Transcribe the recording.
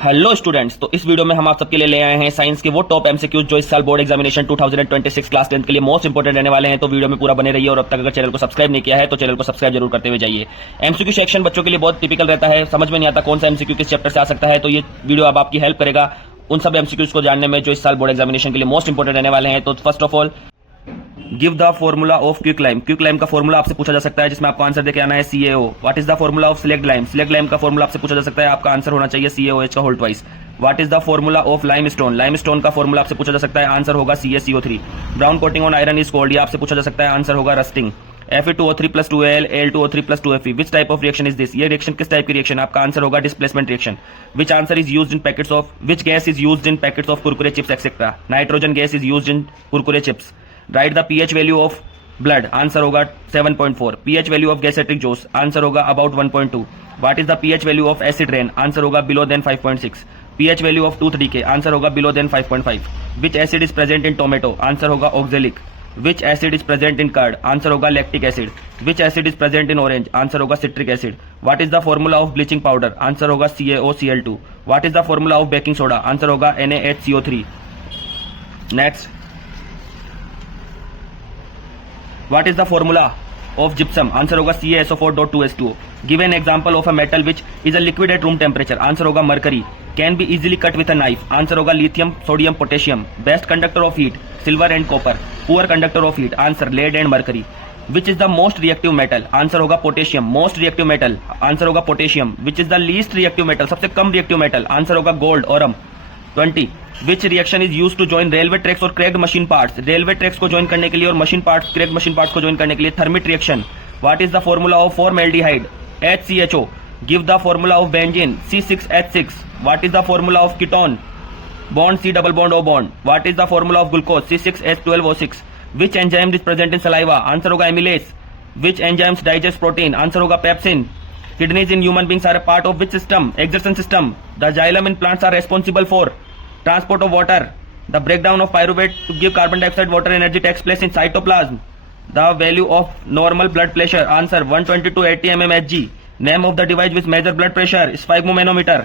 Hello students, तो इस video में हम आप सबके लिए ले आए हैं साइंस के वो टॉप एमसीक्यूज जो इस साल बोर्ड एग्जामिनेशन 2026 क्लास 10 के लिए मोस्ट इंपोर्टेंट रहने वाले हैं। तो वीडियो में पूरा बने रहिए और अब तक अगर चैनल को सब्सक्राइब नहीं किया है तो चैनल को सब्सक्राइब जरूर करते हुए जाइए। एमसीक्यू सेक्शन बच्चों के लिए बहुत टिपिकल रहता है, समझ में नहीं आता कौन सा एमसीक्यू किस चैप्टर से आ सकता है, तो ये वीडियो अब आपकी हेल्प करेगा उन सब एमसीक्यूज को जानने में जो इस साल बोर्ड एग्जामिनेशन के लिए मोस्ट इंपोर्टेंट रहने वाले हैं। तो first of all, give the formula of quick lime. Quick lime का फॉर्मूला आपसे पूछा जा सकता है जिसमें आपको आंसर देके आना है CaO। What is the formula of slaked lime. Slaked lime का फॉर्मूला आपसे पूछा जा सकता है, आपका आंसर होना चाहिए CaOH का whole twice. What is the formula of limestone. Limestone का फॉर्मूला आपसे पूछा जा सकता है, आंसर होगा CaCO3। Brown coating on iron is called, ये आपसे पूछा जा सकता है, आंसर होगा rusting. Fe2O3 plus 2Al, Al2O3 plus 2Fe। Which type of reaction is this. ये रिएक्शन किस टाइप की रिएक्शन, आपका आंसर होगा displacement reaction. Which answer is used in packets of, which gas is used in packets of Kurkure chips etcetera. Nitrogen gas is used in Kurkure chips. Right the pH value of blood, answer होगा 7.4। pH value of gastric juice, answer होगा about 1.2। What is the pH value of acid rain, answer होगा below than 5.6। pH value of tooth decay, answer होगा below than 5.5। Which acid is present in tomato, answer होगा oxalic. Which acid is present in curd, answer होगा lactic acid. Which acid is present in orange, answer होगा citric acid. What is the formula of bleaching powder, answer होगा CaOCl2। What is the formula of baking soda, answer होगा NaHCO3। Next, What is the formula of gypsum? Answer होगा CaSO4.2H2O। Give an example of a metal which is a liquid at room temperature, answer होगा mercury। Can be easily cut with a knife, answer होगा lithium, sodium, potassium। Best conductor of heat, silver and copper। Poor conductor of heat, answer lead and mercury। Which is the most reactive metal, answer होगा potassium। Most reactive metal, answer होगा potassium। Which is the least reactive metal, सबसे कम reactive metal, answer होगा gold, aurum। 20. Which reaction is used to join railway tracks और cracked machine parts। Railway tracks को join करने के लिए और machine parts, cracked machine parts को join करने के लिए thermite reaction. What is the formula of formaldehyde, HCHO। Give the formula of benzene, C6H6। What is the formula of ketone, bond C double bond O bond. What is the formula of glucose, C6H12O6। Which enzyme is present in saliva, answer होगा amylase. Which enzymes digest protein, answer होगा pepsin. Kidneys in human beings are a part of which system, exertion system। The xylem in plants are responsible for transport of water। The breakdown of pyruvate to give carbon dioxide water energy takes place in cytoplasm। The value of normal blood pressure, answer 120 to 80 mmHg। Name of the device which measure blood pressure, sphygmomanometer।